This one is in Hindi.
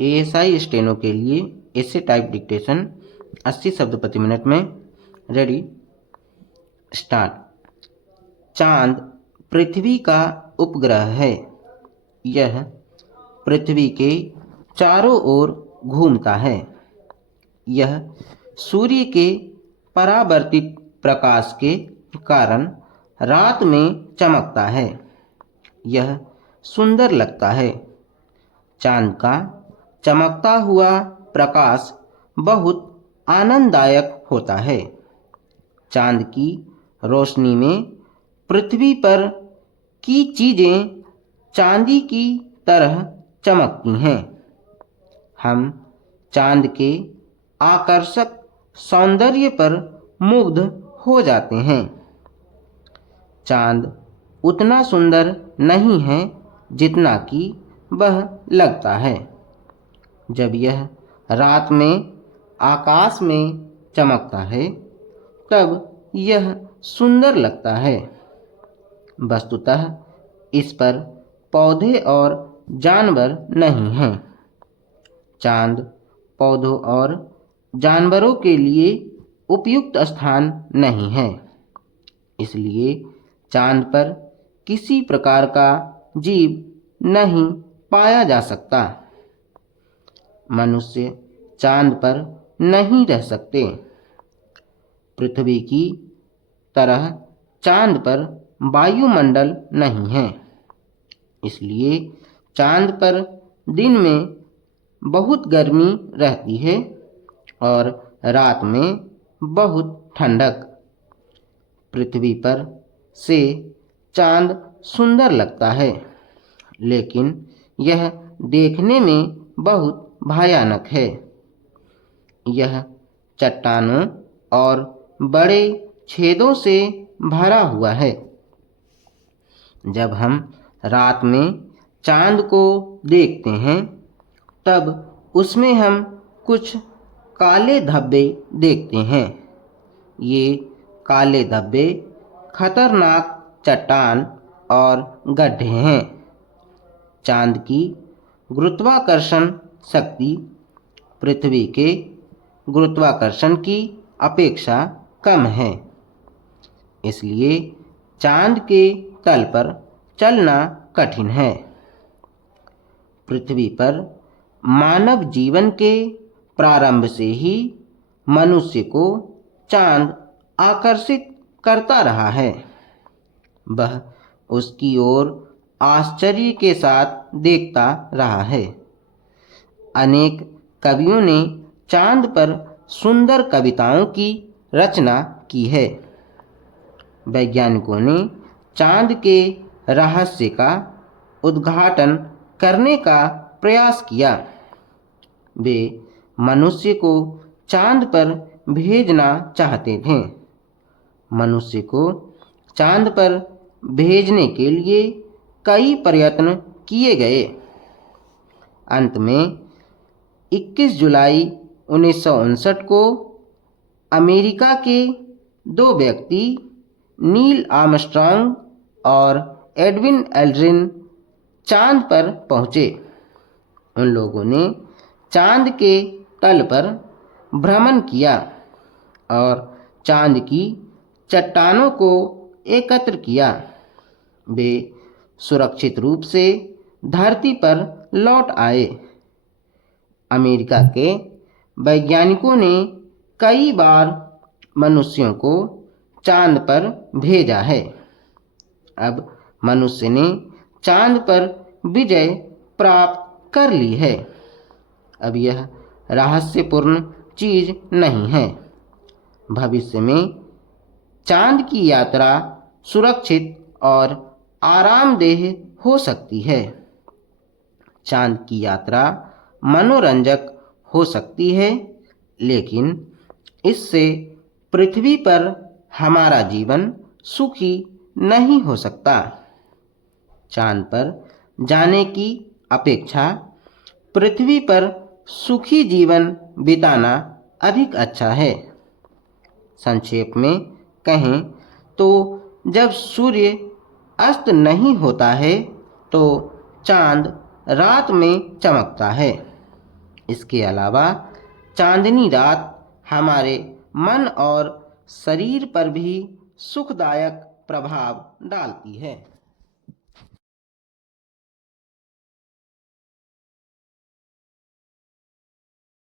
एएसआई स्टेनो के लिए ऐसे टाइप डिक्टेशन 80 शब्द प्रति मिनट में। Ready, start. चांद पृथ्वी का उपग्रह है। यह पृथ्वी के चारों ओर घूमता है। यह सूर्य के परावर्तित प्रकाश के कारण रात में चमकता है। यह सुंदर लगता है। चांद का चमकता हुआ प्रकाश बहुत आनंददायक होता है। चांद की रोशनी में पृथ्वी पर की चीज़ें चांदी की तरह चमकती हैं। हम चांद के आकर्षक सौंदर्य पर मुग्ध हो जाते हैं। चांद उतना सुंदर नहीं है जितना कि वह लगता है। जब यह रात में आकाश में चमकता है तब यह सुंदर लगता है। वस्तुतः इस पर पौधे और जानवर नहीं हैं। चांद पौधों और जानवरों के लिए उपयुक्त स्थान नहीं है, इसलिए चांद पर किसी प्रकार का जीव नहीं पाया जा सकता। मनुष्य चांद पर नहीं रह सकते। पृथ्वी की तरह चांद पर वायुमंडल नहीं है, इसलिए चांद पर दिन में बहुत गर्मी रहती है और रात में बहुत ठंडक। पृथ्वी पर से चांद सुंदर लगता है, लेकिन यह देखने में बहुत भयानक है। यह चट्टानों और बड़े छेदों से भरा हुआ है। जब हम रात में चांद को देखते हैं तब उसमें हम कुछ काले धब्बे देखते हैं। ये काले धब्बे खतरनाक चट्टान और गड्ढे हैं। चांद की गुरुत्वाकर्षण शक्ति पृथ्वी के गुरुत्वाकर्षण की अपेक्षा कम है, इसलिए चांद के तल पर चलना कठिन है। पृथ्वी पर मानव जीवन के प्रारंभ से ही मनुष्य को चांद आकर्षित करता रहा है। वह उसकी ओर आश्चर्य के साथ देखता रहा है। अनेक कवियों ने चांद पर सुंदर कविताओं की रचना की है। वैज्ञानिकों ने चांद के रहस्य का उद्घाटन करने का प्रयास किया। वे मनुष्य को चांद पर भेजना चाहते थे। मनुष्य को चांद पर भेजने के लिए कई प्रयत्न किए गए। अंत में 21 जुलाई 1959 को अमेरिका के दो व्यक्ति नील आर्मस्ट्रांग और एडविन एल्ड्रिन चांद पर पहुँचे। उन लोगों ने चांद के तल पर भ्रमण किया और चांद की चट्टानों को एकत्र किया। वे सुरक्षित रूप से धरती पर लौट आए। अमेरिका के वैज्ञानिकों ने कई बार मनुष्यों को चांद पर भेजा है। अब मनुष्य ने चांद पर विजय प्राप्त कर ली है। अब यह रहस्यपूर्ण चीज नहीं है। भविष्य में चांद की यात्रा सुरक्षित और आरामदेह हो सकती है। चांद की यात्रा मनोरंजक हो सकती है, लेकिन इससे पृथ्वी पर हमारा जीवन सुखी नहीं हो सकता। चांद पर जाने की अपेक्षा पृथ्वी पर सुखी जीवन बिताना अधिक अच्छा है। संक्षेप में कहें तो जब सूर्य अस्त नहीं होता है तो चांद रात में चमकता है। इसके अलावा चांदनी रात हमारे मन और शरीर पर भी सुखदायक प्रभाव डालती है।